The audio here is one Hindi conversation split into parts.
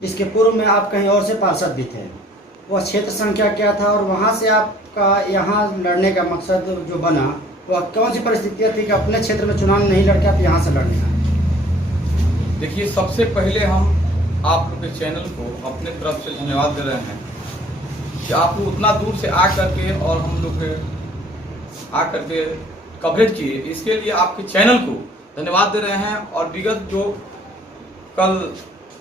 इसके पूर्व में आप कहीं और से पार्षद भी थे, वह क्षेत्र संख्या क्या था और वहाँ से आपका यहाँ लड़ने का मकसद जो बना वह कौन सी परिस्थितियाँ थी कि अपने क्षेत्र में चुनाव नहीं लड़के आप यहाँ से लड़ने आए? देखिए, सबसे पहले हम आप लोग के चैनल को अपने तरफ से धन्यवाद दे रहे हैं कि आप लोग उतना दूर से आ करके और हम लोग आ करके कवरेज किए, इसके लिए आपके चैनल को धन्यवाद दे रहे हैं। और विगत जो कल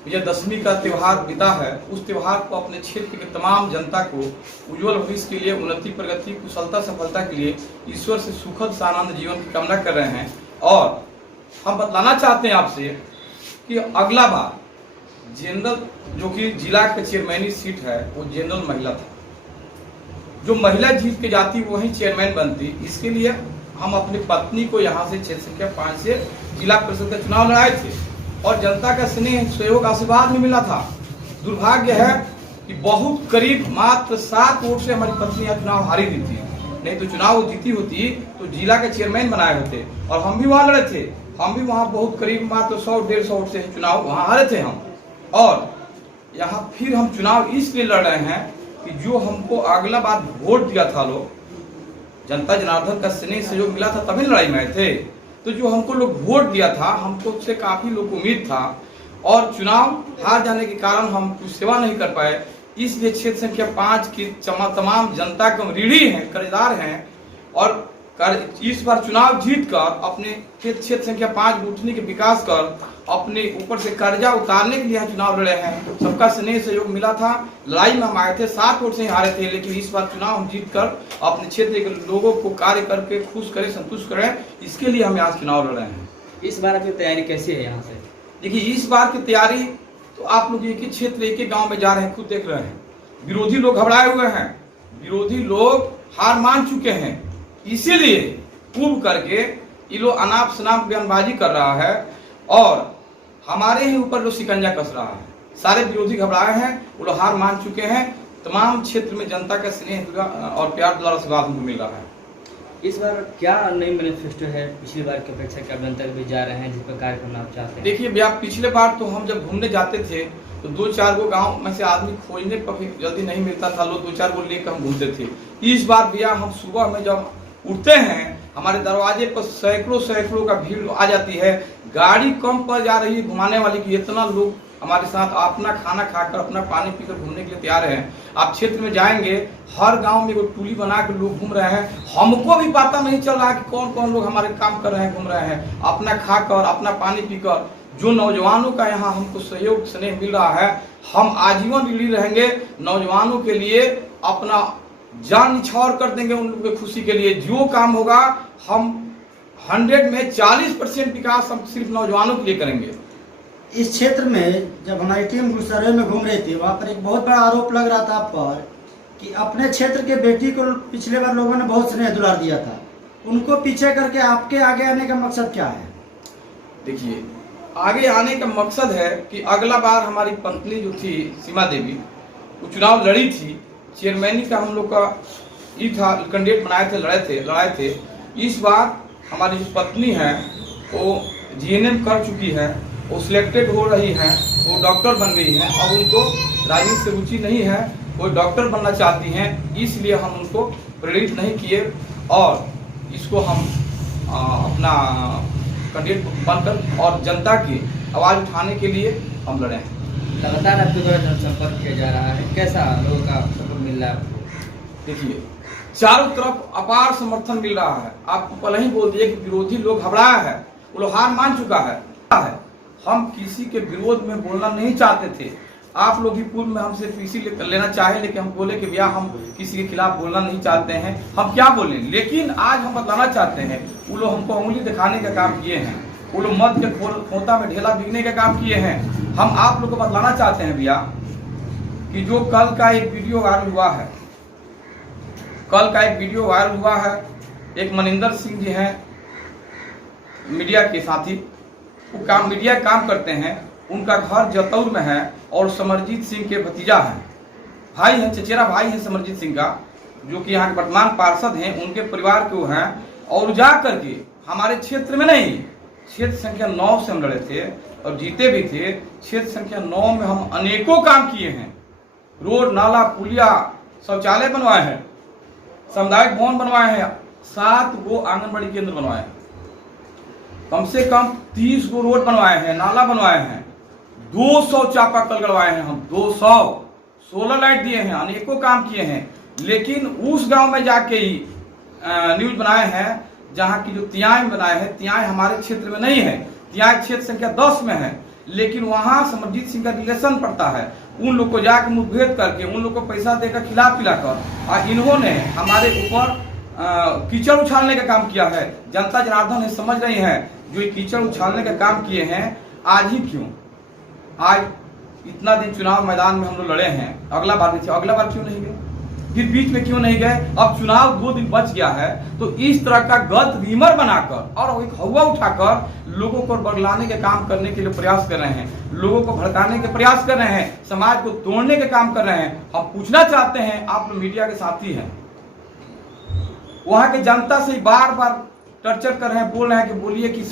विजयदशमी का त्यौहार बीता है, उस त्यौहार को अपने क्षेत्र के तमाम जनता को उज्जवल भविष्य के लिए, उन्नति प्रगति कुशलता सफलता के लिए ईश्वर से सुखद सानंद जीवन की कामना कर रहे हैं। और हम बतलाना चाहते हैं आपसे कि अगला बार जनरल जो कि जिला के चेयरमैनी सीट है वो जनरल महिला था, जो महिला जीत के जाती वही चेयरमैन बनती। इसके लिए हम अपनी पत्नी को यहाँ से क्षेत्र संख्या 5 से जिला परिषद का चुनाव लड़ाए थे और जनता का स्नेह सहयोग आशीर्वाद भी मिला था। दुर्भाग्य है कि बहुत करीब मात्र 7 वोट से हमारी पत्नी यह चुनाव हारी दी थी, नहीं तो चुनाव जीती होती तो जिला के चेयरमैन बनाए होते और हम भी वहाँ लड़े थे। हम भी वहाँ बहुत करीब मात्र 100-150 वोट से चुनाव वहाँ हारे थे हम। और यहाँ फिर हम चुनाव इसलिए लड़ रहे हैं कि जो हमको अगला बार वोट दिया था लोग, जनता जनार्दन का स्नेह सहयोग मिला था तभी लड़ाई में आए थे। तो जो हमको लोग वोट दिया था, हमको उससे काफी लोग उम्मीद था और चुनाव हार जाने के कारण हम कुछ सेवा नहीं कर पाए। इसलिए क्षेत्र संख्या 5 की तमाम जनता के ऋणी हैं, कर्जदार हैं और इस बार चुनाव जीत कर अपने क्षेत्र संख्या 5 गुठनी के विकास कर अपने ऊपर से कर्जा उतारने के लिए यहाँ चुनाव लड़े हैं। सबका स्नेह सहयोग मिला था, लड़ाई में हम आए थे, 7 वोट से ही हारे थे, लेकिन इस बार चुनाव हम जीत कर अपने क्षेत्र के लोगों को कार्य करके खुश करें, संतुष्ट करें, इसके लिए हम यहाँ चुनाव लड़ रहे हैं। इस बार की तैयारी कैसी है यहाँ से? देखिए, इस बार की तैयारी तो आप लोग एक ही क्षेत्र, एक ही गाँव में जा रहे हैं, खुद देख रहे हैं। विरोधी लोग घबराए हुए हैं, विरोधी लोग हार मान चुके हैं, इसीलिए पूर्व करके ये लोग अनाप शनाप बयानबाजी कर रहा है और हमारे ही ऊपर जो शिकंजा कस रहा है। सारे विरोधी घबराए हैं, वो लोग हार मान चुके हैं। तमाम क्षेत्र में जनता का स्नेह और प्यार द्वारा आशीर्वाद हमको मिल रहा है। इस बार क्या नई मैनिफेस्टो है पिछली बार की अपेक्षा, क्या बेहतर भी जा रहे हैं जिस पर कार्य करना आप चाहते हैं? देखिए भैया, पिछले बार तो हम जब घूमने जाते थे तो 2-4 गो गाँव में से आदमी खोजने पर भी जल्दी नहीं मिलता था, लोग 2-4 गो लेकर हम घूमते थे। इस बार भैया हम सुबह में जब उठते हैं, हमारे दरवाजे पर सैकड़ों का भीड़ आ जाती है। गाड़ी कम पड़ जा रही है घुमाने वाली की, इतना लोग हमारे साथ अपना खाना खाकर अपना पानी पीकर घूमने के लिए तैयार हैं। आप क्षेत्र में जाएंगे, हर गांव में वो टोली बना के लोग घूम रहे हैं। हमको भी पता नहीं चल रहा कि कौन कौन लोग हमारे काम कर रहे हैं, घूम रहे हैं अपना खाकर अपना पानी पीकर। जो नौजवानों का यहाँ हमको सहयोग स्नेह मिल रहा है, हम आजीवन ऋणी रहेंगे नौजवानों के लिए, अपना जान निछावर कर देंगे उन लोगों की खुशी के लिए। जो काम होगा हम 100 में 40% विकास हम सिर्फ नौजवानों के लिए करेंगे। इस क्षेत्र में जब हमारी टीम गुलसरे में घूम रही थी, वहाँ पर एक बहुत बड़ा आरोप लग रहा था आप पर कि अपने क्षेत्र के बेटी को पिछले बार लोगों ने बहुत स्नेह दुलार दिया था, उनको पीछे करके आपके आगे आने का मकसद क्या है? देखिए, आगे आने का मकसद है कि अगला बार हमारी पत्नी जो थी सीमा देवी, वो चुनाव लड़ी थी, चेयरमैनी का हम लोग का ये था, कैंडिडेट बनाए थे, लड़ाए थे। इस बार हमारी जो पत्नी है वो जीएनएम कर चुकी है, वो सिलेक्टेड हो रही है, वो डॉक्टर बन गई है। अब उनको राजनीति से रुचि नहीं है, वो डॉक्टर बनना चाहती हैं, इसलिए हम उनको प्रेरित नहीं किए और इसको हम अपना कैंडिडेट बनकर और जनता की आवाज़ उठाने के लिए हम लड़े हैं। लगातार आपके द्वारा जनसंपर्क किया जा रहा है, कैसा लोगों का सपोर्ट मिल रहा है आपको? देखिए, चारों तरफ अपार समर्थन मिल रहा है। आपको पहले ही बोल दिए कि विरोधी लोग घबराया है, वो लोग हार मान चुका है। हम किसी के विरोध में बोलना नहीं चाहते थे। आप लोग ही पूर्व में हमसे पीसी लेना चाहे, लेकिन हम बोले कि भैया हम किसी के खिलाफ बोलना नहीं चाहते हैं, हम क्या बोलें। लेकिन आज हम बतलाना चाहते हैं, वो लोग हमको उंगली दिखाने का काम किए हैं, वो लोग मद के खोता में ढेला बिकने का काम किए हैं। हम आप लोग को बतलाना चाहते हैं भैया कि जो कल का एक वीडियो वायरल हुआ है, एक मनिंदर सिंह जी हैं मीडिया के साथी, वो मीडिया काम करते हैं, उनका घर जतौर में है और समरजीत सिंह के भतीजा हैं, भाई हैं, चचेरा भाई हैं समरजीत सिंह का, जो कि यहाँ के वर्तमान पार्षद हैं, उनके परिवार के वो हैं। और जा करके हमारे क्षेत्र में नहीं, क्षेत्र संख्या 9 से हम लड़े थे, और जीते भी थे। क्षेत्र संख्या 9 में हम अनेकों काम किए हैं। रोड, नाला, पुलिया, शौचालय बनवाए हैं, सामुदायिक भवन बनवाए हैं, 7 गो आंगनबाड़ी केंद्र बनवाए हैं, कम से कम 30 गो रोड बनवाए हैं, नाला बनवाए हैं, 200 चापाकल गड़वाए हैं हम, 200 सोलर लाइट दिए हैं, अनेकों काम किए हैं। लेकिन उस गांव में जाके ही न्यूज बनाए हैं जहां की जो तियाय बनाए हैं, तियाय हमारे क्षेत्र में नहीं है, तियाय क्षेत्र संख्या 10 में है, लेकिन वहां समरजीत सिंह का रिलेशन पड़ता है। उन लोग को जाकर मुठभेड़ करके उन लोग को पैसा देकर खिला पिलाकर और इन्होंने हमारे ऊपर कीचड़ उछालने का काम किया है। जनता जनार्दन ये समझ रही है जो ये कीचड़ उछालने का काम किए हैं, आज ही क्यों, आज इतना दिन चुनाव मैदान में हम लोग लड़े हैं, अगला बार क्यों नहीं गए, फिर बीच में क्यों नहीं गए, अब चुनाव 2 दिन बच गया है तो इस तरह का गलत रीमर बनाकर और एक हवा उठाकर लोगों को बरगलाने के काम करने के लिए प्रयास कर रहे हैं, लोगों को भड़काने के प्रयास कर रहे हैं, समाज को तोड़ने के काम कर रहे हैं। हम पूछना चाहते हैं, आप लोग मीडिया के साथी हैं, वहां के जनता से बार बार टर्चर कर रहे हैं, बोल रहे हैं कि बोलिए कि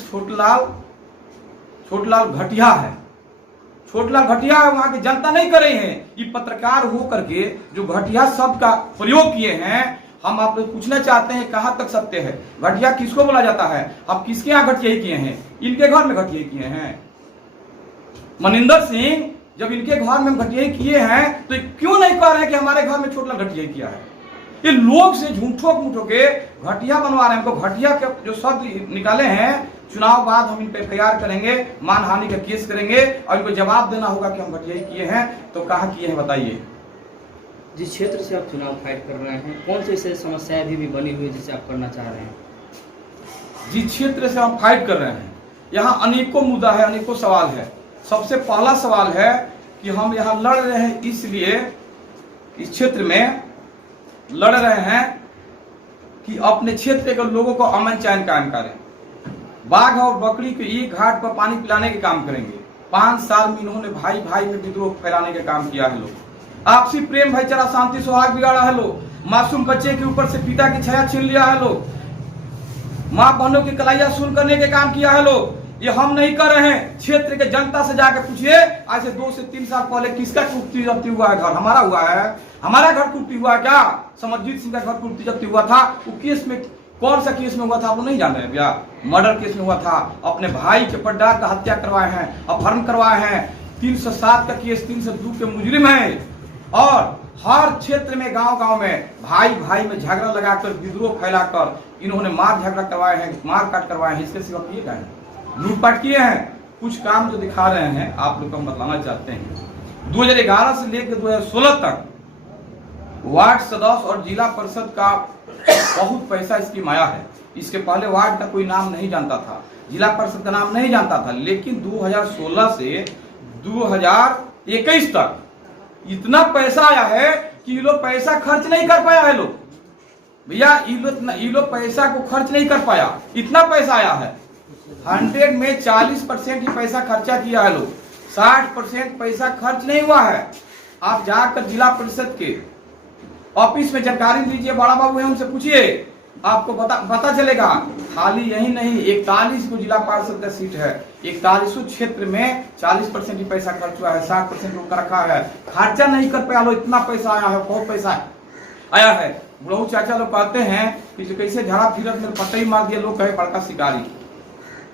छोटलाल घटिया है, छोटलाल घटिया है, वहां की जनता नहीं कर रही है। ये पत्रकार हो करके जो घटिया शब्द का प्रयोग किए हैं, हम आप लोग पूछना चाहते हैं कहां तक सत्य है। घटिया किसको बोला जाता है, अब किसके यहाँ घटिया किए हैं, इनके घर में घटिया किए हैं। मनिंदर सिंह जब इनके घर में घटिया किए हैं तो क्यों नहीं कह रहे हैं कि हमारे घर में छोटलाल घटिया किया है। ये लोग से झूठो मूठो के घटिया बनवा रहे हैं, उनको घटिया के जो शब्द निकाले हैं, चुनाव बाद हम इन पे तैयार करेंगे, मानहानि का केस करेंगे और इनको जवाब देना होगा कि हम घटिया किए हैं। तो कहाँ किए हैं बताइए। जिस क्षेत्र से आप चुनाव फाइट कर रहे हैं, कौन सी ऐसी समस्याएं अभी भी बनी हुई है जिसे आप करना चाह रहे हैं? जिस क्षेत्र से हम फाइट कर रहे हैं यहाँ अनेकों मुद्दा है, अनेकों सवाल है। सबसे पहला सवाल है कि हम यहाँ लड़ रहे हैं, इसलिए इस क्षेत्र में लड़ रहे हैं कि अपने क्षेत्र के लोगों को अमन चैन कायम करें। बाघ और बकरी के एक घाट पर पानी पिलाने के काम करेंगे। 5 साल में इन्होंने भाई भाई में विद्रोह फैलाने का काम किया है। लोग आपसी प्रेम, भाईचारा, शांति, सौहार्द बिगाड़ा है। लोग मासूम बच्चे के ऊपर से पिता की छाया छीन लिया है। लोग माँ बहनों की कलाइया सुन करने के काम किया है। लोग ये हम नहीं कर रहे हैं। क्षेत्र के जनता से जाकर पूछिए, आज से 2 से 3 साल पहले किसका कुर्ती जब्ती हुआ है? घर हमारा हुआ है। हमारा घर कुर्ती हुआ क्या? समरजीत सिंह का घर कुर्ती जब्ती हुआ था। वो केस में कौन सा केस में हुआ था आप लोग नहीं जान रहे भैया? मर्डर केस में हुआ था। अपने भाई के पट्टार का हत्या करवाए हैं, अपहरण करवाए हैं। 307 का केस, 302 के मुजरिम है। और हर क्षेत्र में, गांव गांव में भाई भाई में झगड़ा लगाकर, विद्रोह फैलाकर इन्होंने मार झगड़ा करवाए हैं, मार काट करवाए हैं। इसके सिवा किए गए हैं, लूटपाट किए हैं। कुछ काम जो दिखा रहे हैं आप लोग को हम बताना चाहते हैं। 2011 से लेकर 2016 तक वार्ड सदस्य और जिला परिषद का बहुत पैसा इसकी माया है। इसके पहले वार्ड का कोई नाम नहीं जानता था, जिला परिषद का नाम नहीं जानता था, लेकिन 2016 से 2021 तक इतना पैसा आया है कि ये लोग पैसा खर्च नहीं कर पाया है। लोग भैया ये लोग पैसा को खर्च नहीं कर पाया, इतना पैसा आया है। 100 में 40% ही पैसा खर्चा किया है। लोग 60% पैसा खर्च नहीं हुआ है। आप जाकर जिला परिषद के ऑफिस में जानकारी दीजिए, बड़ा बाबू है उनसे पूछिए, आपको पता चलेगा। खाली यही नहीं, 41 को जिला पार्षद का सीट है। 41 क्षेत्र में 40% ही पैसा खर्च हुआ है, 60% रोक रखा है। खर्चा नहीं कर पाया लोग, इतना पैसा आया है, बहुत पैसा आया है। बुढ़ऊ चाचा लोग कहते हैं कि जो कैसे झड़ा फिरत में पट्टी मार दिया, लोग कहे बड़का शिकारी।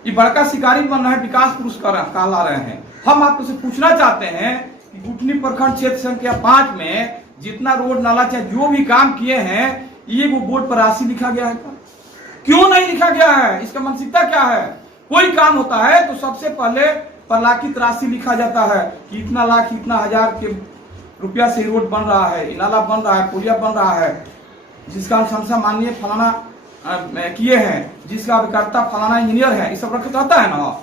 ये बड़का शिकारी बन रहे हैं, विकास पुरुष कहला रहे हैं। हम आपको से पूछना चाहते हैं कि गुठनी प्रखंड क्षेत्र संख्या 5 में जितना रोड नाला चाहे जो भी काम किए हैं, ये वो बोर्ड पर राशि लिखा गया है क्या? क्यों नहीं लिखा गया है? इसका मानसिकता क्या है? कोई काम होता है तो सबसे पहले प्रलाखित राशि लिखा जाता है कि इतना लाख, इतना हजार के रुपया से रोड बन रहा है, नाला बन रहा है, पुलिया बन रहा है, जिसका अनुशंसा माननीय फलाना किए हैं, जिसका अभिकर्ता फलाना इंजीनियर है। ये सब रखा रहता है ना।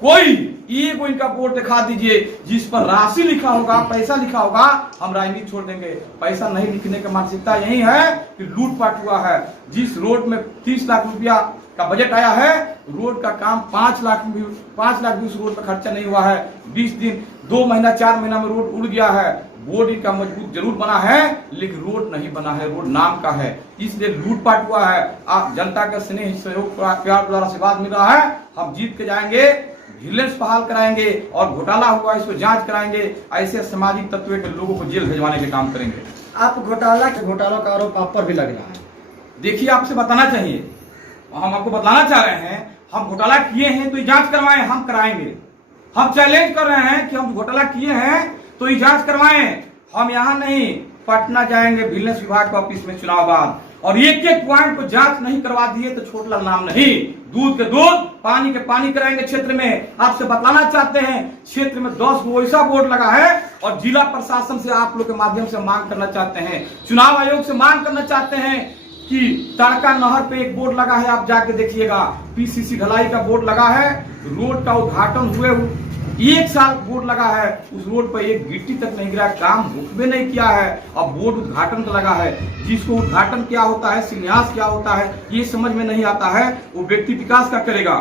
कोई एक इनका बोर्ड दिखा दीजिए जिस पर राशि लिखा होगा, पैसा लिखा होगा, हम राजनीति छोड़ देंगे। पैसा नहीं लिखने का मानसिकता यही है कि लूटपाट हुआ है। जिस रोड में 30 लाख रुपया का बजट आया है, रोड का काम 5 लाख भी उस रोड पर खर्चा नहीं हुआ है। 20 दिन, 2 महीना, 4 महीना में रोड उड़ गया है। बोर्ड इनका मजबूत जरूर बना है, लेकिन रोड नहीं बना है, रोड नाम का है, इसलिए लूटपाट हुआ है। आप जनता का स्नेह, सहयोग, प्यार द्वारा आशीर्वाद मिल रहा है। हम जीत के जाएंगे, विजिलेंस बहाल कराएंगे और घोटाला हुआ इसको जांच कराएंगे। ऐसे सामाजिक तत्व के लोगों को जेल भिजवाने के काम करेंगे। आप घोटालों का आरोप आप पर भी लग रहा है। देखिए, आपसे बताना चाहिए, हम आपको बताना चाह रहे हैं, हम घोटाला किए हैं तो ये जांच करवाएं, हम कराएंगे। हम चैलेंज कर रहे हैं कि हम घोटाला किए हैं तो ये जांच करवाएं। हम यहाँ नहीं, पटना जाएंगे विजिलेंस विभाग के ऑफिस में चुनाव बाद, और एक एक पॉइंट को जांच नहीं करवा दिए तो छोटलाल नाम नहीं, दूध के दूध पानी के पानी कराएंगे। क्षेत्र में आपसे बताना चाहते हैं, क्षेत्र में 10 गो ऐसा बोर्ड लगा है और जिला प्रशासन से आप लोग के माध्यम से मांग करना चाहते हैं, चुनाव आयोग से मांग करना चाहते हैं कि ताड़का नहर पे एक बोर्ड लगा है, आप जाके देखिएगा, पीसीसी ढलाई का बोर्ड लगा है, रोड का उद्घाटन हुए 1 साल बोर्ड लगा है, उस रोड पर एक गिट्टी तक नहीं गिरा, काम रुकबे नहीं किया है, अब बोर्ड उद्घाटन का लगा है। जिसको उद्घाटन क्या होता है, शिलान्यास क्या होता है, ये समझ में नहीं आता है, वो व्यक्ति विकास का करेगा।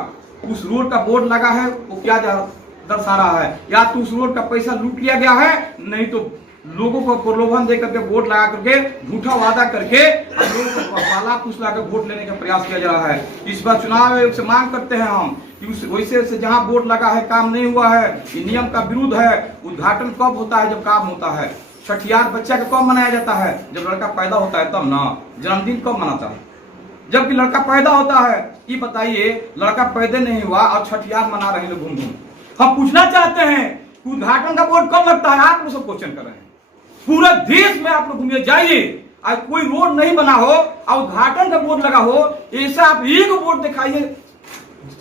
उस रोड का बोर्ड लगा है, वो क्या दर्शा रहा है, या तो उस रोड का पैसा लूट लिया गया है, नहीं तो लोगों को प्रलोभन दे करके वोट लगा करके झूठा वादा करके लोगों को पाला फुसला कर वोट लेने का प्रयास किया जा रहा है। इस बार चुनाव आयोग से मांग करते हैं हम कि उस वैसे से जहां बोर्ड लगा है काम नहीं हुआ है, ये नियम का विरुद्ध है। उद्घाटन कब होता है, जब काम होता है। छठियार बच्चा का कब मनाया जाता है, जब लड़का पैदा होता है तब ना। जन्मदिन कब मनाता है, जबकि लड़का पैदा होता है। ये बताइए, लड़का पैदा नहीं हुआ और छठियार मना रहे लोग घूम घूम। हम पूछना चाहते हैं कि उद्घाटन का बोर्ड कब लगता है, आप लोग सब क्वेश्चन कर रहे हैं। पूरे देश में आप लोग घूमिए जाइए, आज कोई रोड नहीं बना हो और उद्घाटन का बोर्ड लगा हो, ऐसा आप एक बोर्ड दिखाइए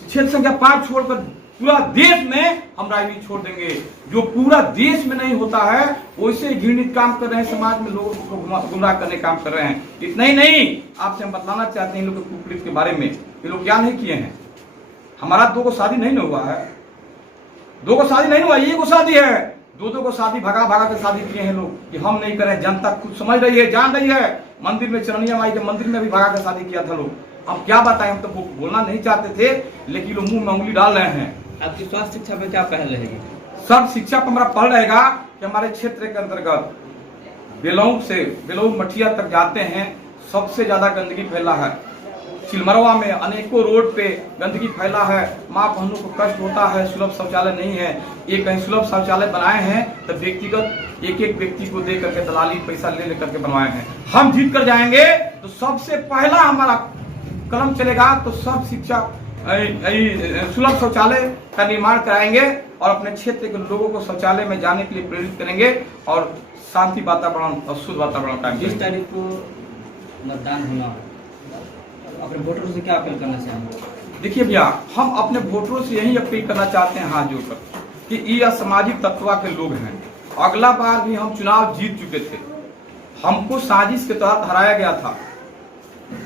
क्षेत्र संख्या 5 छोड़कर पूरा देश में हम राजनीति छोड़ देंगे। जो पूरा देश में नहीं होता है वैसे घृणित काम कर रहे हैं, समाज में लोगों को गुमराह करने काम कर रहे हैं। इतना ही नहीं, आपसे हम बताना चाहते हैं इन लोग के कुप्रवृत्ति के बारे में। ये लोग क्या नहीं किए हैं, हमारा 2 को शादी नहीं हुआ है, 2 को शादी नहीं हुआ, 1 को शादी है। 2 को शादी भगा भगा के शादी किए हैं लोग कि हम नहीं करें। जनता खुद समझ रही है, जान रही है। मंदिर में चरणिया माई के मंदिर में भी भगा के शादी किया था लोग। हम क्या बताएं, हम तो बोलना नहीं चाहते थे, लेकिन लोग मुंह में उंगली डाल रहे हैं। आपकी स्वास्थ्य शिक्षा में क्या पहल रहेगी? सब शिक्षा पर हमारा पहल रहेगा कि हमारे क्षेत्र के अंतर्गत बेलौर मठिया तक जाते हैं, सबसे ज्यादा गंदगी फैला है। चिलमरवा में अनेकों रोड पे गंदगी फैला है, माँ बहनों को कष्ट होता है, सुलभ शौचालय नहीं है। ये कहीं सुलभ शौचालय बनाए हैं तो व्यक्तिगत एक व्यक्ति को दे करके दलाली पैसा ले करके बनवाए हैं। हम जीत कर जाएंगे तो सबसे पहला हमारा कदम चलेगा तो सब शिक्षा सुलभ शौचालय का निर्माण कराएंगे और अपने क्षेत्र के लोगों को शौचालय में जाने के लिए प्रेरित करेंगे और शांति वातावरण और शुद्ध वातावरण कायम करेंगे। 20 तारीख को मतदान होना, अपने वोटरों से क्या अपील करना चाहेंगे? देखिए भैया, हम अपने वोटरों से यही अपील करना चाहते हैं हाथ जोड़कर कि ये असामाजिक तत्व के लोग हैं। अगला बार भी हम चुनाव जीत चुके थे, हमको साजिश के तहत हराया गया था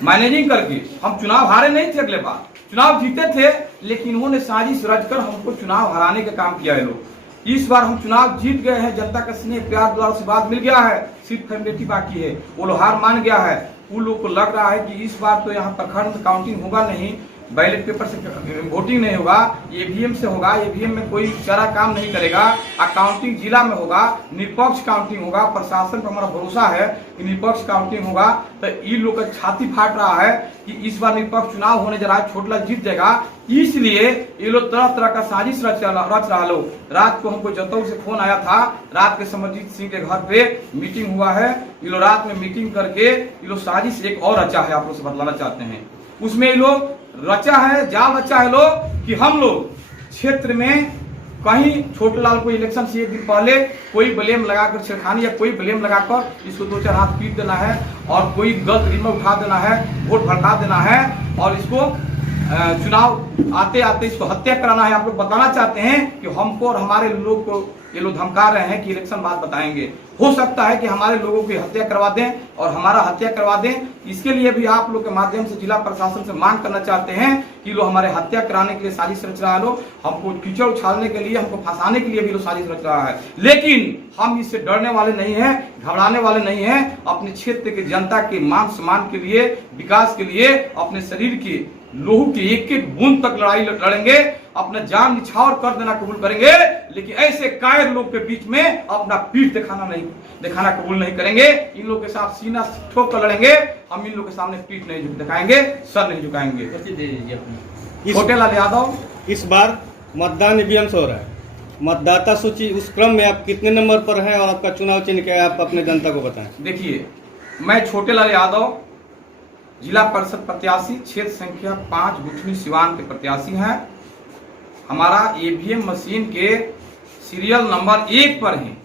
मैनेजिंग करके। हम चुनाव हारे नहीं थे, अगले बार चुनाव जीते थे, लेकिन उन्होंने साजिश रचकर हमको चुनाव हराने का काम किया है लोग। इस बार हम चुनाव जीत गए हैं, जनता का स्नेह प्यार द्वारा आशीर्वाद मिल गया है, सिर्फ फॉर्मेलिटी बाकी है। वो लोग हार मान गया है। उन लोग को लग रहा है कि इस बार तो यहाँ प्रखंड काउंटिंग होगा नहीं, बैलेट पेपर से वोटिंग नहीं होगा, ईवीएम से होगा। ईवीएम में कोई सारा काम नहीं करेगा, काउंटिंग जिला में होगा, निष्पक्ष काउंटिंग होगा। प्रशासन पर हमारा भरोसा है कि निष्पक्ष काउंटिंग होगा। तो इन लोग का छाती फाट रहा है कि इस बार निष्पक्ष चुनाव होने जा रहा है, छोटलाल जीत जाएगा। इसलिए ये लोग तरह तरह का साजिश रच रहा लोग। रात को हमको जतौ से फोन आया था, रात के समरजीत सिंह के घर पे मीटिंग हुआ है। ये लोग रात में मीटिंग करके ये लोग साजिश एक और रचा है, आप लोग से बतलाना चाहते हैं। उसमें ये लोग रचा है, जाल रचा है लोग कि हम लोग क्षेत्र में कहीं छोटलाल को इलेक्शन से 1 दिन पहले कोई ब्लेम लगाकर छेड़खानी या कोई ब्लेम लगाकर इसको 2-4 हाथ पीट देना है और कोई गलत रिम उठा देना है, वोट भड़का देना है और इसको चुनाव आते आते इसको हत्या कराना है। आप लोग बताना चाहते हैं कि हमको और हमारे लोग को ये लोग धमका रहे हैं कि इलेक्शन बाद बताएंगे। हो सकता है कि हमारे लोगों की हत्या करवा दें और हमारा हत्या करवा दें। इसके लिए भी आप लोग के माध्यम से जिला प्रशासन से मांग करना चाहते हैं कि लोग हमारे हत्या कराने के लिए साजिश रच रहा है, लोग हमको कीचड़ उछालने के लिए, हमको फंसाने के लिए भी लोग साजिश रच रहा है। लेकिन हम इससे डरने वाले नहीं हैं, घबराने वाले नहीं हैं। अपने क्षेत्र के जनता के मान सम्मान के लिए, विकास के लिए, अपने शरीर की लोहू की एक एक बूंद तक लड़ाई लड़ेंगे, अपना जान निछावर कर देना कबूल करेंगे। लेकिन ऐसे कायर लोग के बीच में अपना पीठ दिखाना कबूल नहीं करेंगे। इन लोग के साथ सीना ठोक कर लड़ेंगे। हम इन लोग के सामने पीठ नहीं दिखाएंगे, सर नहीं झुकाएंगे। छोटेलाल यादव, इस बार मतदान ईवीएम से हो रहा है। मतदाता सूची उस क्रम में आप कितने नंबर पर हैं और आपका चुनाव चिन्ह क्या है, आप अपने जनता को बताएं। देखिए, मैं छोटेलाल यादव, जिला परिषद प्रत्याशी, क्षेत्र संख्या 5, गुठनी सिवान के प्रत्याशी हैं। हमारा ईवीएम मशीन के सीरियल नंबर 1 पर है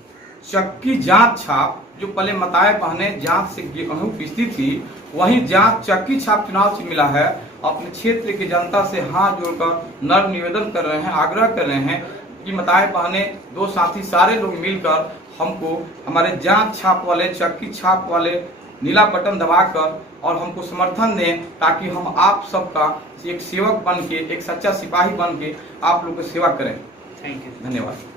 चक्की जांच छाप, जो पहले मताए पहने जांच से गेहूं पिसती थी, वहीं जांच चक्की छाप चुनाव चिन्ह मिला है। अपने क्षेत्र की जनता से हाथ जोड़कर नर्म निवेदन कर रहे हैं, आग्रह कर रहे हैं कि मताए पहने 2 साथी सारे लोग मिलकर हमको हमारे जांच छाप वाले, चक्की छाप वाले नीला बटन दबाकर और हमको समर्थन दें, ताकि हम आप सबका एक सेवक बन के, एक सच्चा सिपाही बन के आप लोग की सेवा करें। Thank you. धन्यवाद।